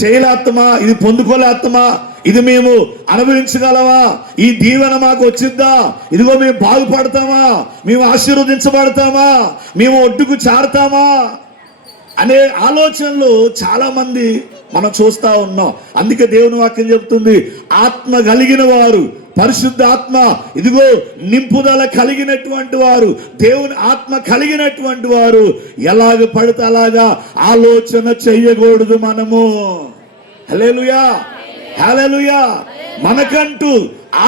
చేయలేత్తమా, ఇది పొందుకోలేత్తమా, ఇది మేము అనుభవించగలమా, ఈ దీవెన మాకు వచ్చిద్దా, ఇదిగో మేము బాగుపడతామా, మేము ఆశీర్వదించబడతామా, మేము ఒడ్డుకు చేరతామా అనే ఆలోచనలు చాలా మంది మనం చూస్తా ఉన్నాం. అందుకే దేవుని వాక్యం చెప్తుంది, ఆత్మ కలిగిన వారు, పరిశుద్ధ ఆత్మ ఇదిగో నింపుదల కలిగినటువంటి వారు, దేవుని ఆత్మ కలిగినటువంటి వారు ఎలాగ పడితే అలాగా ఆలోచన చెయ్యకూడదు మనము. హల్లెలూయా, హల్లెలూయా. మనకంటూ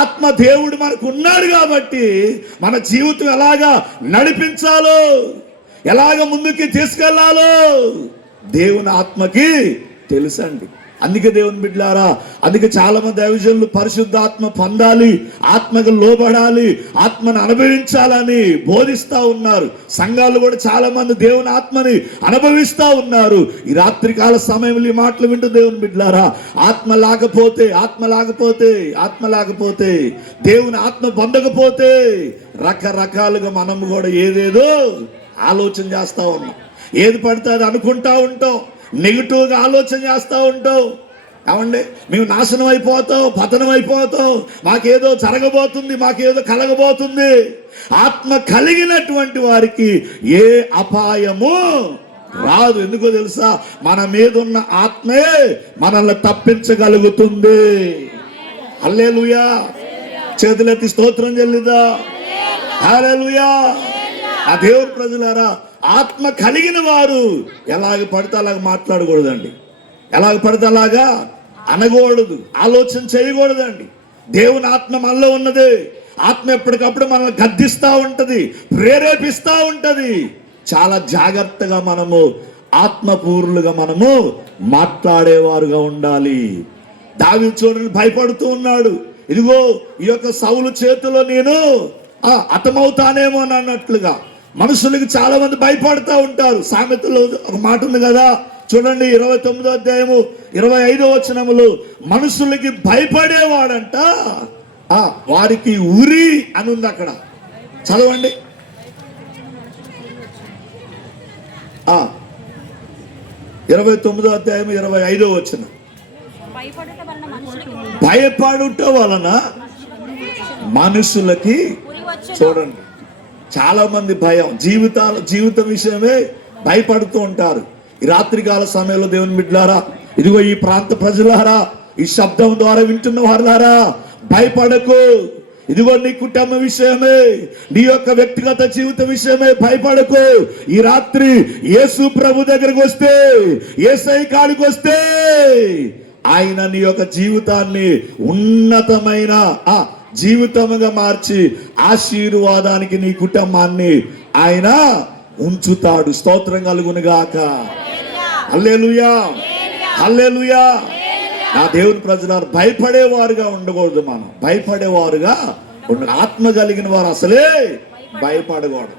ఆత్మ దేవుడు మనకు ఉన్నాడు కాబట్టి మన జీవితం ఎలాగా నడిపించాలో, ఎలాగ ముందుకి తీసుకెళ్లాలో దేవుని ఆత్మకి తెలుసండి. అందుకే దేవుని బిడ్డలారా, అందుకే చాలా మంది దైవజనులు పరిశుద్ధ ఆత్మ పొందాలి, ఆత్మకు లోబడాలి, ఆత్మను అనుభవించాలని బోధిస్తా ఉన్నారు. సంఘాలు కూడా చాలా మంది దేవుని ఆత్మని అనుభవిస్తా ఉన్నారు. ఈ రాత్రికాల సమయంలో ఈ మాటలు వింటూ దేవుని బిడ్డలారా, ఆత్మ లేకపోతే దేవుని ఆత్మ పొందకపోతే రకరకాలుగా మనం కూడా ఏదేదో ఆలోచన చేస్తా ఉన్నాం. ఏది పడితే అది అనుకుంటా ఉంటాం, నెగిటివ్గా ఆలోచన చేస్తూ ఉంటావు. ఏమండి, మేము నాశనం అయిపోతాం, పతనం అయిపోతాం, మాకేదో జరగబోతుంది, మాకేదో కలగబోతుంది. ఆత్మ కలిగినటువంటి వారికి ఏ అపాయము రాదు. ఎందుకో తెలుసా? మన మీద ఉన్న ఆత్మే మనల్ని తప్పించగలుగుతుంది. హల్లెలూయా. చేతులెత్తి స్తోత్రం చెల్లిదా. హల్లెలూయా. ఆ దేవుని ప్రజలారా, ఆత్మ కలిగిన వారు ఎలాగ పడితే అలాగ మాట్లాడకూడదండి, ఎలాగ పడితే అలాగా అనకూడదు, ఆలోచన చేయకూడదండి. దేవుని ఆత్మ మనలో ఉన్నది. ఆత్మ ఎప్పటికప్పుడు మనల్ని గద్దిస్తూ ఉంటది, ప్రేరేపిస్తూ ఉంటది. చాలా జాగ్రత్తగా మనము ఆత్మపూర్లుగా మనము మాట్లాడేవారుగా ఉండాలి. దావీదు చూడండి, భయపడుతూ ఉన్నాడు. ఇదిగో ఈ యొక్క సౌలు చేతిలో నేను హతమవుతానేమో అని అన్నట్లుగా మనుషులకి చాలా మంది భయపడుతూ ఉంటారు. సామెతలో ఒక మాట ఉంది కదా, చూడండి 29వ అధ్యాయము 25వ వచనములు, మనుషులకి భయపడేవాడంట వారికి ఉరి అని ఉంది అక్కడ. చదవండి. 29వ అధ్యాయం 25వ వచనం. భయపడుట వలన మనుషులకి, చూడండి చాలా మంది భయం, జీవిత విషయమే భయపడుతూ ఉంటారు. ఈ రాత్రికాల సమయంలో దేవుని బిడ్డలారా, ఇదిగో ఈ ప్రాంత ప్రజలారా, ఈ శబ్దం ద్వారా వింటున్న వారులారా, భయపడకు. ఇదిగో నీ కుటుంబ విషయమే, నీ యొక్క వ్యక్తిగత జీవిత విషయమే భయపడకు. ఈ రాత్రి యేసు ప్రభు దగ్గరికి వస్తే, యేసయ్య కాడికి వస్తే ఆయన నీ యొక్క జీవితాన్ని ఉన్నతమైన జీవితముగా మార్చి ఆశీర్వాదానికి నీ కుటుంబాన్ని ఆయన ఉంచుతాడు. స్తోత్రం కలుగును గాక. హల్లెలూయా, హల్లెలూయా. నా దేవుని ప్రజలారు, భయపడేవారుగా ఉండకూడదు. మనం భయపడేవారుగా ఉండాలి. ఆత్మ కలిగిన వారు అసలే భయపడకూడదు.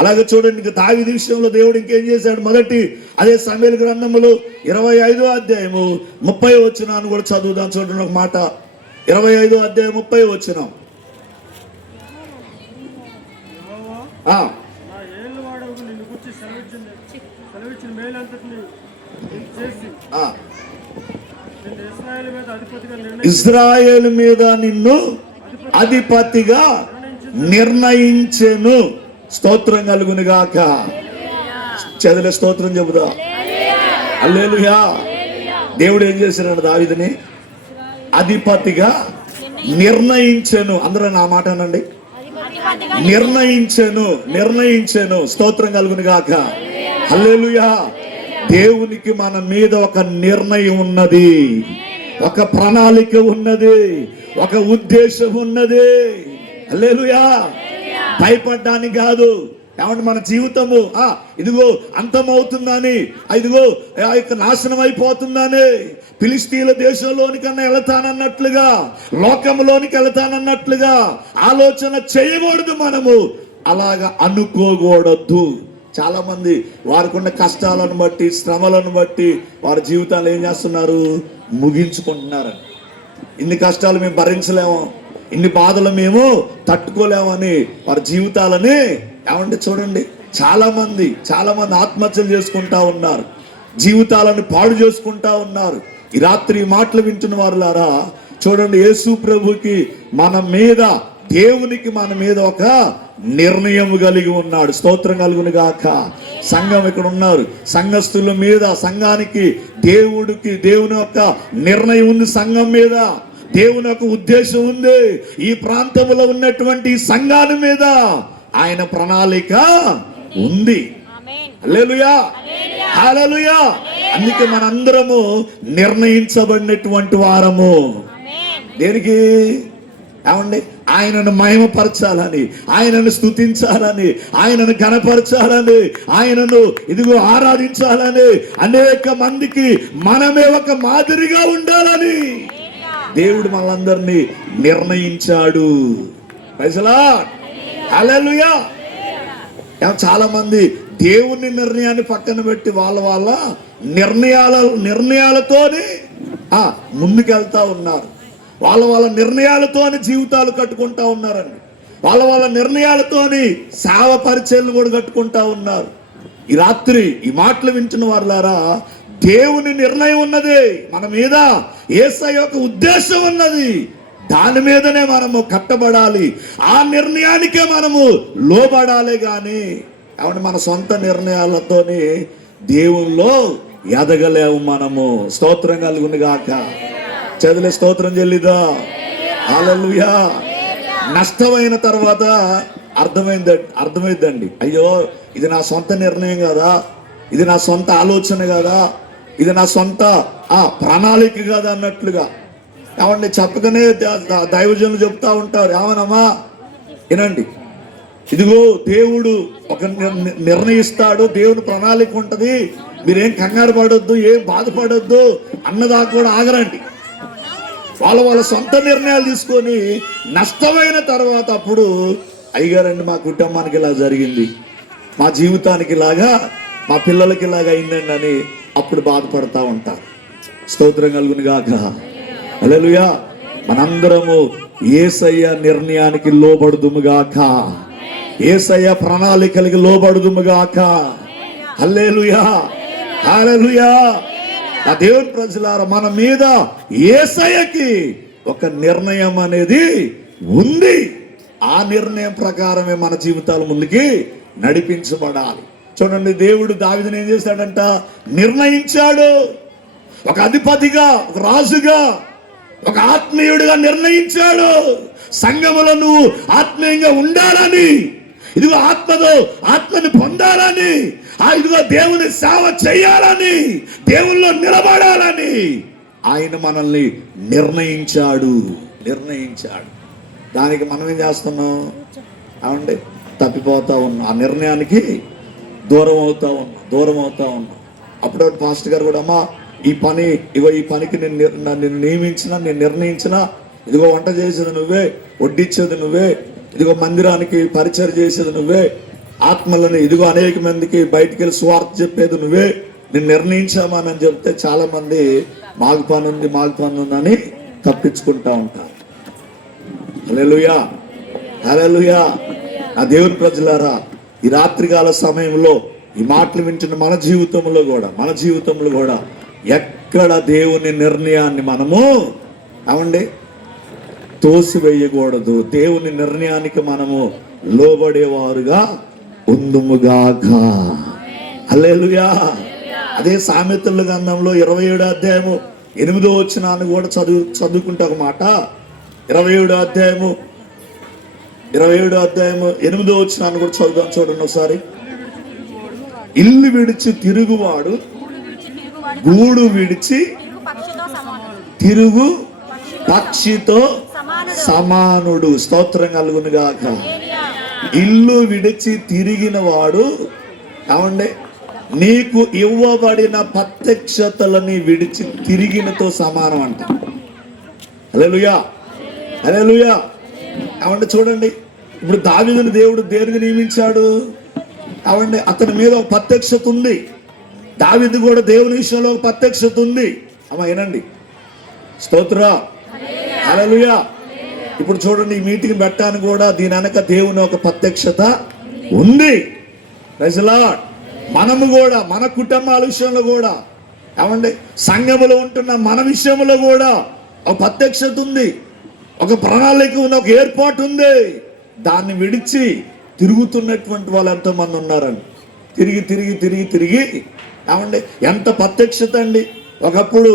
అలాగే చూడండి, ఇంకా దావీదు విషయంలో దేవుడు ఇంకేం చేశాడు. మొదటి అదే సమూయేలు గ్రంథములు 25వ అధ్యాయము 30వ వచనాన్ని కూడా చదువుదాం. చూడండి ఒక మాట, 25వ అధ్యాయం 30వ వచనం. ఇశ్రాయేలు మీద నిన్ను అధిపతిగా నిర్ణయించెను. స్తోత్రం కలుగును గాక. చదివే స్తోత్రం చెబుదా. హల్లెలూయా. దేవుడు ఏం చేశాడు? దావీదుని అధిపతిగా నిర్ణయించెను. అందరూ నా మాట అనండి, నిర్ణయించెను. స్తోత్రం కలుగును గాక. హల్లెలూయా. దేవునికి మన మీద ఒక నిర్ణయం ఉన్నది, ఒక ప్రణాళిక ఉన్నది, ఒక ఉద్దేశం ఉన్నది. హల్లెలూయా. భయపడ్డానికి కాదు. ఏమంటే మన జీవితము ఇదిగో అంతమవుతుందని, ఇదిగో నాశనం అయిపోతుందని, ఫిలిస్తీన్ల దేశంలోనికన్నా వెళతానన్నట్లుగా, లోకంలోనికి వెళతానన్నట్లుగా ఆలోచన చేయకూడదు. మనము అలాగా అనుకోకూడదు. చాలా మంది వారికున్న కష్టాలను బట్టి, శ్రమలను బట్టి వారి జీవితాలు ఏం చేస్తున్నారు? ముగించుకుంటున్నారని. ఇన్ని కష్టాలు మేము భరించలేము, ఇన్ని బాధలు మేము తట్టుకోలేమని వారి జీవితాలని ఏమంటే చూడండి, చాలా మంది ఆత్మహత్యలు చేసుకుంటా ఉన్నారు. జీవితాలను పాడు చేసుకుంటా ఉన్నారు. ఈ రాత్రి మాటలు వింటున్న వారులారా, చూడండి, యేసు ప్రభుకి మన మీద, దేవునికి మన మీద ఒక నిర్ణయం కలిగి ఉన్నాడు. స్తోత్రం కలుగును గాక. సంఘం ఇక్కడ ఉన్నారు, సంఘస్థుల మీద, సంఘానికి, దేవుని యొక్క నిర్ణయం ఉంది. సంఘం మీద దేవుని యొక్క ఉద్దేశం ఉంది. ఈ ప్రాంతంలో ఉన్నటువంటి సంఘాల మీద ఆయన ప్రణాళిక ఉంది. హల్లెలూయా, హల్లెలూయా. అందుకే మనందరము నిర్ణయించబడినటువంటి వారము. దేనికి? ఏమండి? ఆయనను మహిమపరచాలని, ఆయనను స్తుతించాలని, ఆయనను ఘనపరచాలని, ఆయనను ఆరాధించాలని, అనేక మందికి మనమే ఒక మాదిరిగా ఉండాలని దేవుడు మనందరినీ నిర్ణయించాడు. ప్రైజ్ ది లార్డ్, హల్లెలూయా. చాలా మంది దేవుని నిర్ణయాన్ని పక్కన పెట్టి వాళ్ళ నిర్ణయాలతోనే ముందుకెళ్తా ఉన్నారు. వాళ్ళ నిర్ణయాలతోని జీవితాలు కట్టుకుంటా ఉన్నారండి. వాళ్ళ నిర్ణయాలతోని సేవ పరిచయలు కూడా కట్టుకుంటా ఉన్నారు. ఈ రాత్రి ఈ మాటలు వింటున్న వారులారా, దేవుని నిర్ణయం ఉన్నది మన మీద, యేసయ్య యొక్క ఉద్దేశం ఉన్నది. దాని మీదనే మనము కట్టబడాలి, ఆ నిర్ణయానికే మనము లోబడాలి. కానీ కాబట్టి మన సొంత నిర్ణయాలతోని దేవుల్లో ఎదగలేము మనము. స్తోత్రం కలుగును గాక. చదిలే స్తోత్రం చెల్లిదా. హల్లెలూయా. నష్టమైన తర్వాత అర్థమైందండి, అయ్యో ఇది నా సొంత నిర్ణయం కదా, ఇది నా సొంత ఆలోచన కదా, ఇది నా సొంత ప్రణాళిక కదా అన్నట్లుగా. ఏమండి? చెప్పకనే దైవజనులు చెప్తా ఉంటారు, ఏమనమ్మా వినండి, ఇదిగో దేవుడు ఒక నిర్ణయిస్తాడు, దేవుని ప్రణాళిక ఉంటది, మీరేం కంగారు పడొద్దు, ఏం బాధపడొద్దు అన్నదాకా కూడా ఆగరండి. వాళ్ళ సొంత నిర్ణయాలు తీసుకొని నష్టమైన తర్వాత అప్పుడు, అయ్యగారండి మా కుటుంబానికి ఇలా జరిగింది, మా జీవితానికి ఇలాగా, మా పిల్లలకి ఇలాగా అయిందండి అని అప్పుడు బాధపడతా ఉంటారు. స్తోత్రం కలుగును గాక. హల్లెలూయా. మనందరము యేసయ్య నిర్ణయానికి లోబడుదుముగాక, యేసయ్య ప్రణాళికలకి లోబడుదుముగాక. హల్లెలూయా, హల్లెలూయా. ఆ దేవుని ప్రజలారా, మన మీద యేసయ్యకి ఒక నిర్ణయం అనేది ఉంది. ఆ నిర్ణయం ప్రకారమే మన జీవితాల ముందుకి నడిపించబడాలి. చూడండి, దేవుడు దావీదుని ఏం చేశాడంట? నిర్ణయించాడు. ఒక అధిపతిగా, ఒక రాజుగా, ఒక ఆత్మీయుడిగా నిర్ణయించాడు. సంఘములో నువ్వు ఆత్మీయంగా ఉండాలని, ఇదిగో ఆత్మని పొందాలని, ఇదిగో దేవుని సేవ చేయాలని, దేవుల్లో నిలబడాలని ఆయన మనల్ని నిర్ణయించాడు. దానికి మనం ఏం చేస్తున్నాం? అవండి, తప్పిపోతా ఉన్నాం. ఆ నిర్ణయానికి దూరం అవుతా ఉన్నాం. అప్పుడు పాస్టర్ గారు కూడా, అమ్మా ఈ పనికి నేను నియమించిన, నేను నిర్ణయించిన, ఇదిగో వంట చేసేది నువ్వే, వడ్డిచ్చేది నువ్వే, ఇదిగో మందిరానికి పరిచయం చేసేది నువ్వే, ఆత్మలని ఇదిగో అనేక మందికి బయటికి వెళ్ళి సువార్త చెప్పేది నువ్వే, నేను నిర్ణయించామని చెప్తే చాలా మంది మాకు పని ఉందని తప్పించుకుంటా ఉంటారు. హల్లెలూయా, హల్లెలూయా. ఆ దేవుని ప్రజలారా, ఈ రాత్రికాల సమయంలో ఈ మాటలు వింటున్న మన జీవితంలో కూడా ఎక్కడ దేవుని నిర్ణయాన్ని మనము తోసివేయకూడదు. దేవుని నిర్ణయానికి మనము లోబడేవారుగా ఉందుముగాక. హల్లెలూయా. అదే సామెతల గ్రంథంలో 27వ అధ్యాయము 8వ వచనాన్ని కూడా చదువుకుంటే ఒక మాట. 27వ అధ్యాయము 8వ వచనాన్ని కూడా చదువుదాం. చూడండి ఒకసారి. ఇల్లు విడిచి తిరుగువాడు గూడు విడిచి తిరుగు పక్షితో సమానుడు. స్తోత్రం కలుగును గాక. ఇల్లు విడిచి తిరిగిన వాడు, ఏమండి, నీకు ఇవ్వబడిన ప్రత్యక్షతలని విడిచి తిరిగినతో సమానం అంట. హల్లెలూయా, హల్లెలూయా. ఏమంటే చూడండి, ఇప్పుడు దావీదుని దేవుడు దేనికి నియమించాడు? ఏమండి, అతని మీద ఒక ప్రత్యక్షత ఉంది. దావీదు కూడా దేవుని విషయంలో ఒక ప్రత్యక్షత ఉంది. అమ్మ ఏనండి, స్తోత్ర, హల్లెలూయా. ఇప్పుడు చూడండి, ఈ మీటింగ్ పెట్టడానికి కూడా దీని వెనక దేవుని ఒక ప్రత్యక్షత ఉంది. Praise the lord. మనము కూడా మన కుటుంబాల విషయంలో కూడా, ఏమండి, సంఘములో ఉంటున్న మన విషయంలో కూడా ఒక ప్రత్యక్షత ఉంది, ఒక ప్రణాళిక ఉంది, ఒక ఏర్పాటు ఉంది. దాన్ని విడిచి తిరుగుతున్నటువంటి వాళ్ళు ఎంతోమంది ఉన్నారండి. తిరిగి తిరిగి తిరిగి తిరిగి, ఏమండి, ఎంత ప్రత్యక్షత అండి. ఒకప్పుడు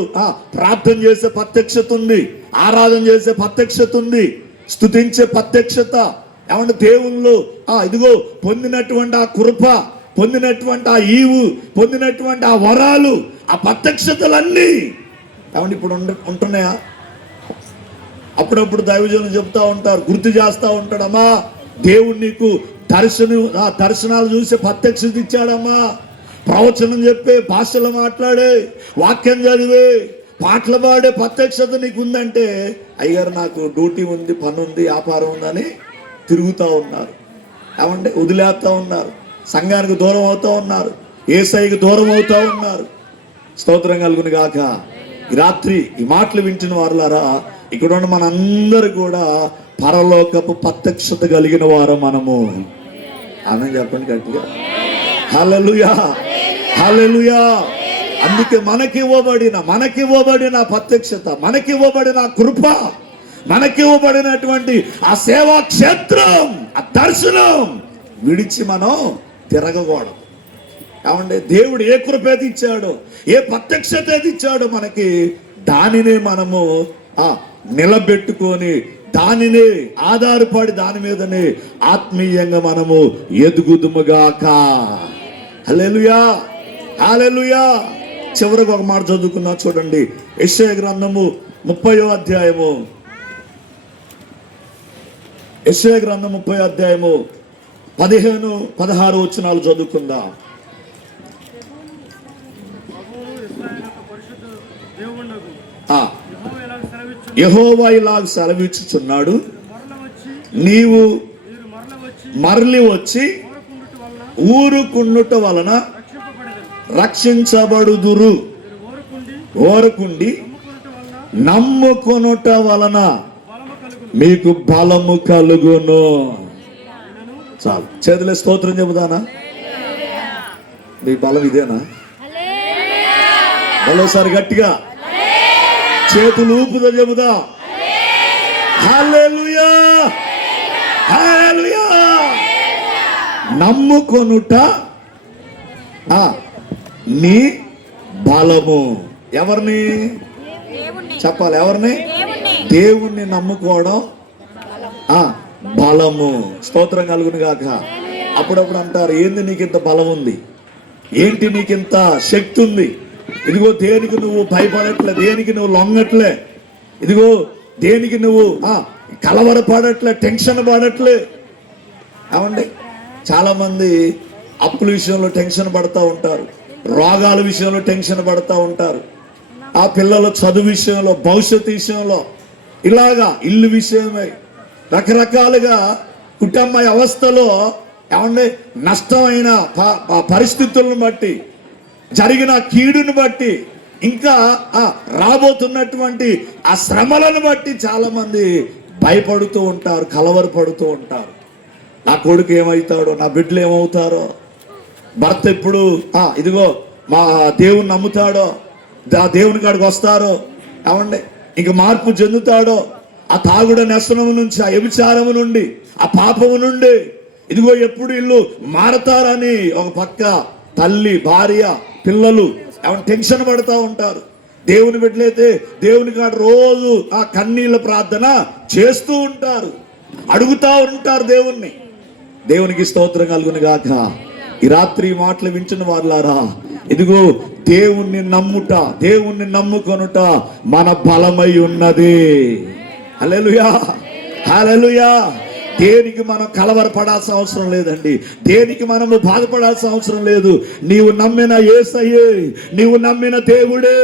ప్రార్థన చేసే ప్రత్యక్షత ఉంది, ఆరాధన చేసే ప్రత్యక్షత ఉంది, స్తుతించే ప్రత్యక్షత, ఏమంటే దేవుళ్ళు ఇదిగో పొందినటువంటి ఆ కృప, పొందినటువంటి ఆ ఈవు, పొందినటువంటి ఆ వరాలు, ఆ ప్రత్యక్షతలన్నీ ఏమంటే ఇప్పుడు ఉంటున్నాయా? అప్పుడప్పుడు దైవజనులు చెప్తా ఉంటారు, గుర్తు చేస్తూ ఉంటాడమ్మా, దేవుడు నీకు దర్శనాలు చూసే ప్రత్యక్షత ఇచ్చాడమ్మా, ప్రవచనం చెప్పే, భాషలు మాట్లాడే, వాక్యం చదివే, పాటలు పాడే ప్రత్యక్షత నీకు ఉందంటే, అయ్యారు నాకు డ్యూటీ ఉంది, పని ఉంది, వ్యాపారం ఉందని తిరుగుతూ ఉన్నారు. ఏమంటే వదిలేస్తూ ఉన్నారు, సంఘానికి దూరం అవుతూ ఉన్నారు, యేసయ్యకి దూరం అవుతూ ఉన్నారు. స్తోత్రం కలుగును గాక. ఈ రాత్రి ఈ మాటలు వింటున్న వారులారా, ఇక్కడ ఉన్న మనందరూ కూడా పరలోకపు ప్రత్యక్షత కలిగిన వారు మనము. ఆమె చెప్పండి గట్టిగా, హల్లెలూయా, హల్లెలూయా. అందుకే మనకివ్వబడిన ప్రత్యక్షత, మనకివ్వబడిన కృప, మనకివ్వబడినటువంటి ఆ సేవా క్షేత్రం, ఆ దర్శనం విడిచి మనం తిరగకూడదు. ఏమంటే దేవుడు ఏ కృప ఏది ఇచ్చాడో, ఏ ప్రత్యక్షత ఏది ఇచ్చాడో మనకి, దానినే మనము నిలబెట్టుకొని, దానినే ఆధారపడి, దాని మీదనే ఆత్మీయంగా మనము ఎదుగుదుముగాక. హల్లెలూయా, హల్లెలూయా. చివరికి ఒక మాట చదువుకున్నా చూడండి, యెషయా గ్రంథము 30వ అధ్యాయము, యెషయా గ్రంథం 30వ అధ్యాయము 15-16 వచనాలు చదువుకుందాం. యెహోవా ఇలాగ సెలవిచ్చుచున్నాడు, నీవు మరలి వచ్చి ఊరుకుండుట వలన రక్షించబడుదురు, ఓరుకుండి నమ్ముకొనుట వలన మీకు బలము కలుగును. చాలు, చేతులే స్తోత్రం చెబుదానా? మీ బలం ఇదేనా? మరోసారి గట్టిగా చేతులు ఊపుదా చెబుదా, హల్లెలూయా, హల్లెలూయా. నమ్ముకొనుట నీ బలము. ఎవరిని చెప్పాలి? ఎవరిని? దేవుణ్ణి నమ్ముకోవడం బలము. స్తోత్రం కలుగును గాక. అప్పుడప్పుడు అంటారు, ఏంది నీకింత బలం ఉంది, ఏంటి నీకింత శక్తి ఉంది, ఇదిగో దేనికి నువ్వు భయపడట్లే, దేనికి నువ్వు లొంగట్లే, ఇదిగో దేనికి నువ్వు కలవరపడట్లే, టెన్షన్ పడట్లే. ఏమండి, చాలా మంది అప్పుల విషయంలో టెన్షన్ పడతా ఉంటారు, రోగాల విషయంలో టెన్షన్ పడతా ఉంటారు, ఆ పిల్లల చదువు విషయంలో, భవిష్యత్తు విషయంలో, ఇలాగా ఇల్లు విషయమై రకరకాలుగా కుటుంబ అవస్థలో, ఏమండి, నష్టమైన పరిస్థితులను బట్టి, జరిగిన కీడును బట్టి, ఇంకా రాబోతున్నటువంటి ఆ శ్రమలను బట్టి చాలా మంది భయపడుతూ ఉంటారు, కలవరపడుతూ ఉంటారు. నా కొడుకు ఏమవుతాడో, నా బిడ్డలు ఏమవుతారో, భర్త ఎప్పుడు ఇదిగో మా దేవుని నమ్ముతాడో, దేవుని కాడికి వస్తారో, ఏమండి, ఇంక మార్పు చెందుతాడో, ఆ తాగుడ వ్యసనము నుంచి, ఆ వ్యభిచారము నుండి, ఆ పాపము నుండి, ఇదిగో ఎప్పుడు ఇల్లు మారతారని ఒక పక్క తల్లి, భార్య, పిల్లలు ఏమన్నా టెన్షన్ పడుతూ ఉంటారు. దేవుని బిడ్డలైతే దేవుని కాడ రోజు ఆ కన్నీళ్ళ ప్రార్థన చేస్తూ ఉంటారు, అడుగుతూ ఉంటారు దేవుణ్ణి. దేవునికి స్తోత్రం కలుగును గాక. ఈ రాత్రి మాటలు వింటున్న వారులారా, ఇదిగో దేవుణ్ణి నమ్ముట, దేవుణ్ణి నమ్ముకొనుట మన బలమై ఉన్నది. హల్లెలూయా, హల్లెలూయా. దేనికి మనం కలవరపడాల్సిన అవసరం లేదండి, దేనికి మనము బాధపడాల్సిన అవసరం లేదు. నీవు నమ్మిన యేసయ్యే, నీవు నమ్మిన దేవుడే,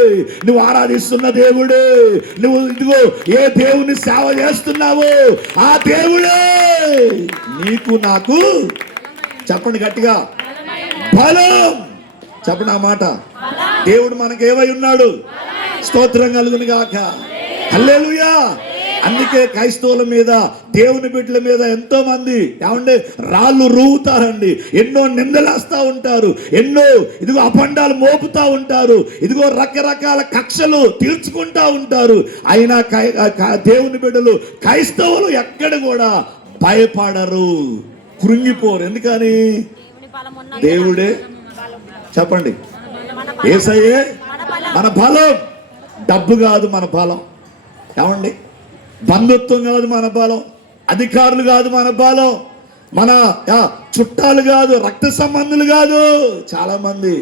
నువ్వు ఆరాధిస్తున్న దేవుడే, నువ్వు ఇదిగో ఏ దేవుని సేవ చేస్తున్నావో ఆ దేవుడే నీకు నాకు, చెప్పండి గట్టిగా, బలం. చెప్పండి ఆ మాట. దేవుడు మనకు ఏమై ఉన్నాడు? స్తోత్రం కలుగును గాక. హల్లెలూయా. అందుకే క్రైస్తవుల మీద దేవుని బిడ్డల మీద ఎంతో మంది ఏమండి రాళ్ళు రూవుతారండి, ఎన్నో నిందలేస్తా ఉంటారు, ఎన్నో ఇదిగో అపండాలు మోపుతా ఉంటారు, ఇదిగో రకరకాల కక్షలు తీర్చుకుంటా ఉంటారు. అయినా దేవుని బిడ్డలు క్రైస్తవులు ఎక్కడ కూడా భయపడరు, కృంగిపోరు. ఎందుకని? దేవుడే, చెప్పండి, యేసయ్యే మన బలం. డబ్బు కాదు మన బలం, ఏమండి, బంధుత్వం కాదు మన బలం, అధికారులు కాదు మన బలం, మన చుట్టాలు కాదు, రక్త సంబంధులు కాదు. చాలా మంది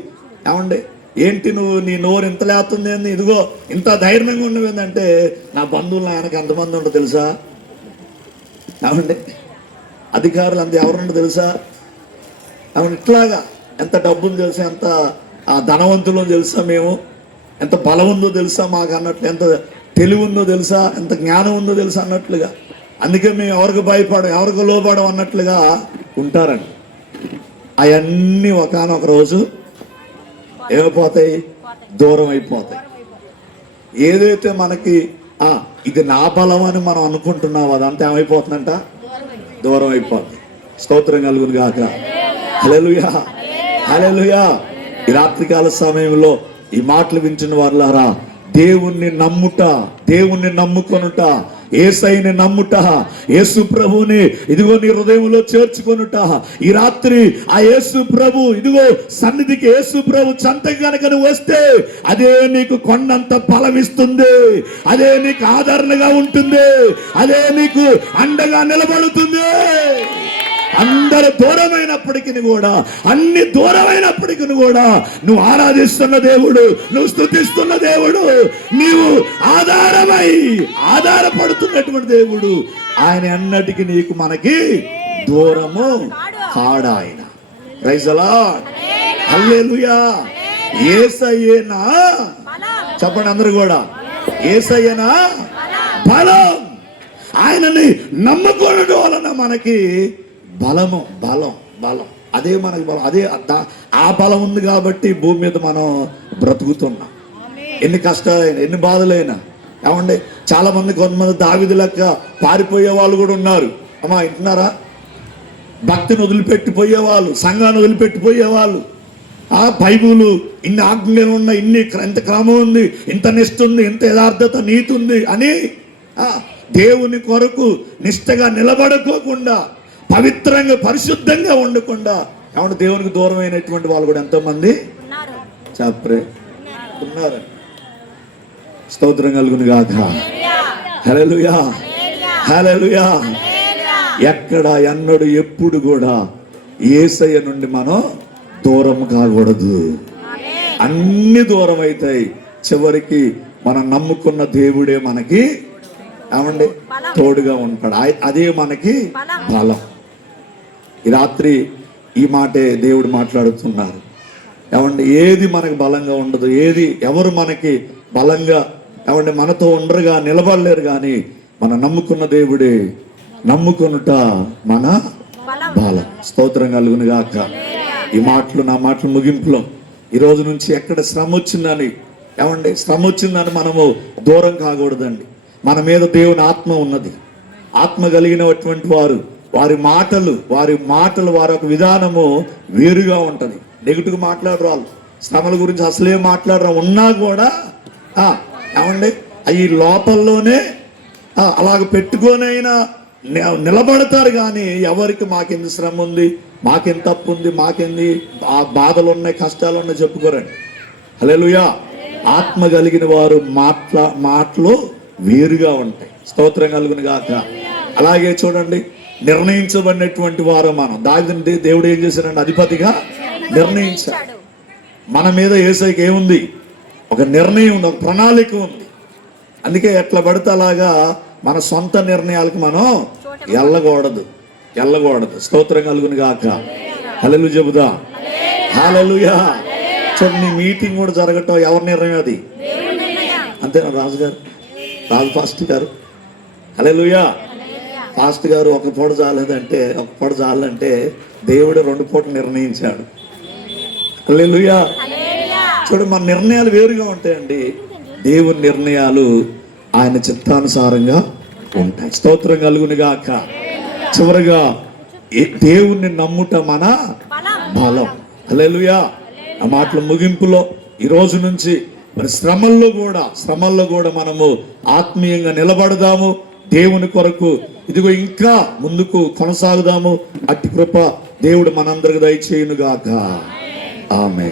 ఏమండి, ఏంటి నువ్వు నీ నోరు ఇంత లేస్తుంది ఏంది, ఇదిగో ఇంత ధైర్యంగా ఉండవు ఏంటంటే, నా బంధువులు ఆయనకు ఎంతమంది ఉండో తెలుసా? ఏమండి, అధికారులు అంత ఎవరుండో తెలుసా? అవును, ఇట్లాగా ఎంత డబ్బులు తెలుసా, ఎంత ధనవంతులో తెలుసా, మేము ఎంత బలం ఉందో తెలుసా మాకు అన్నట్లు, ఎంత తెలివి ఉందో తెలుసా, ఎంత జ్ఞానం ఉందో తెలుసా అన్నట్లుగా. అందుకే మేము ఎవరికి భయపడం, ఎవరికి లోపడం అన్నట్లుగా ఉంటారండి. అవన్నీ ఒకానొక రోజు ఏమైపోతాయి? దూరం అయిపోతాయి. ఏదైతే మనకి ఇది నా బలం అని మనం అనుకుంటున్నావు అదంతా ఏమైపోతుందంట? దూరం అయిపోతుంది. స్తోత్రం కలుగును గాక. హల్లెలూయా, హల్లెలూయా. ఈ రాత్రికాల సమయంలో ఈ మాటలు వింటున్న వారులారా, దేవుణ్ణి నమ్ముట, దేవుణ్ణి నమ్ముకొనుట, యేసయ్యని నమ్ముట, యేసు ప్రభుని ఇదిగో నీ హృదయంలో చేర్చుకొనుట. ఈ రాత్రి ఆ యేసు ప్రభు ఇదిగో సన్నిధికి యేసు ప్రభు చెంతకి కనుక నువ్వు వస్తే అదే నీకు కొండంత బలం ఇస్తుంది, అదే నీకు ఆదరణగా ఉంటుంది, అదే నీకు అండగా నిలబడుతుంది. అందరు దూరమైనప్పటికీ కూడా, అన్ని దూరమైనప్పటికీ కూడా నువ్వు ఆరాధిస్తున్న దేవుడు, నువ్వు స్తుతిస్తున్న దేవుడు, నీవు ఆధారపడుతున్నటువంటి దేవుడు, ఆయన అన్నటికి నీకు మనకి దూరము కాడు. ఆయన ప్రైజ్ ది లార్డ్, హల్లెలూయా. యేసయ్యేనా, చెప్పండి అందరూ కూడా, యేసయ్యేనా బలం. ఆయనని నమ్ముకోవడం వలన మనకి బలము, బలం, బలం, అదే మనకి బలం. అదే ఆ బలం ఉంది కాబట్టి భూమి మీద మనం బ్రతుకుతున్నాం. ఎన్ని కష్టాలైనా, ఎన్ని బాధలైనా, ఏమండి, చాలా మంది, కొంతమంది దావీదు లెక్క పారిపోయే వాళ్ళు కూడా ఉన్నారు. అమ్మా వింటున్నారా? భక్తిని వదిలిపెట్టిపోయేవాళ్ళు, సంఘాన్ని వదిలిపెట్టిపోయేవాళ్ళు. బైబులు ఇన్ని ఆజ్ఞలు ఉన్నాయి, ఇంత క్రమం ఉంది, ఇంత నిష్ఠ ఉంది, ఇంత యథార్థత, నీతి ఉంది అని దేవుని కొరకు నిష్ఠగా నిలబడుకోకుండా, పవిత్రంగా పరిశుద్ధంగా ఉండకుండా, ఏమంటే దేవునికి దూరమైనటువంటి వాళ్ళు కూడా ఎంతో మంది చెప్పరే ఉన్నారు. స్తోత్రం కలుగును గాక. హల్లెలూయా, హల్లెలూయా. ఎక్కడ ఎన్నడు ఎప్పుడు కూడా యేసయ్య నుండి మనం దూరం కాకూడదు. అన్ని దూరం అవుతాయి, చివరికి మనం నమ్ముకున్న దేవుడే మనకి ఏమండి తోడుగా ఉంటాడు. అదే మనకి బలం. ఈ రాత్రి ఈ మాటే దేవుడు మాట్లాడుతున్నారు. ఏమండి, ఏది మనకి బలంగా ఉండదు, ఎవరు మనకి బలంగా ఏమండి మనతో ఉండరుగా, నిలబడలేరు. కానీ మనం నమ్ముకున్న దేవుడే, నమ్ముకొనుట మన బలం. స్తోత్రం కలుగును గాక. ఈ మాటలు, నా మాటలు ముగింపులో, ఈ రోజు నుంచి ఎక్కడ శ్రమ వచ్చిందని, ఏమండి శ్రమ వచ్చిందని మనము దూరం కాకూడదండి. మన మీద దేవుని ఆత్మ ఉన్నది. ఆత్మ కలిగినటువంటి వారు, వారి మాటలు వారి ఒక విధానము వేరుగా ఉంటుంది. నెగిటివ్ మాట్లాడరు వాళ్ళు, శ్రమల గురించి అసలే మాట్లాడరు. ఉన్నా కూడా ఏమండి ఈ లోపల్లోనే అలాగ పెట్టుకొనైనా నిలబడతారు. కానీ ఎవరికి మాకెందుకు శ్రమ ఉంది, మాకెంత తప్పు ఉంది, మాకెంది బాధలు ఉన్నాయి, కష్టాలు ఉన్నాయి చెప్పుకోరండి. హల్లెలూయా. ఆత్మ కలిగిన వారు మాటలు వేరుగా ఉంటాయి. స్తోత్రం కలుగును గాక. అలాగే చూడండి, నిర్ణయించబడినటువంటి వారు మనం. దావీదుని దేవుడు ఏం చేశాడంటే అధిపతిగా నిర్ణయించాడు. మన మీద యేసయ్యకి ఏముంది? ఒక నిర్ణయం ఉంది, ఒక ప్రణాళిక ఉంది. అందుకే ఎట్లా పడితే అలాగా మన సొంత నిర్ణయాలకు మనం వెళ్ళకూడదు. స్తోత్రం కలుగును గాక. హల్లెలూయా చెబుదా. హల్లెలూయా. చూడండి, మీటింగ్ కూడా జరగటం ఎవరి నిర్ణయం? అది అంతేనా? రాజు పాస్టర్ గారు, హల్లెలూయా. పాస్టర్ గారు ఒక పూట చాలంటే దేవుడు 2 పూటలు నిర్ణయించాడు. హల్లెలూయా. చూడండి, మన నిర్ణయాలు వేరుగా ఉంటాయండి. దేవుని నిర్ణయాలు ఆయన చిత్తానుసారంగా ఉంటాయి. స్తోత్రం కలుగును గాక. చివరగా దేవుణ్ణి నమ్ముట మన బలం. హల్లెలూయా. ఆ మాటల ముగింపులో ఈ రోజు నుంచి మరి శ్రమల్లో కూడా మనము ఆత్మీయంగా నిలబడదాము. దేవుని కొరకు ఇదిగో ఇంకా ముందుకు కొనసాగుదాము. అట్టి కృప దేవుడు మనందరికి దయచేయును గాక. ఆమేన్.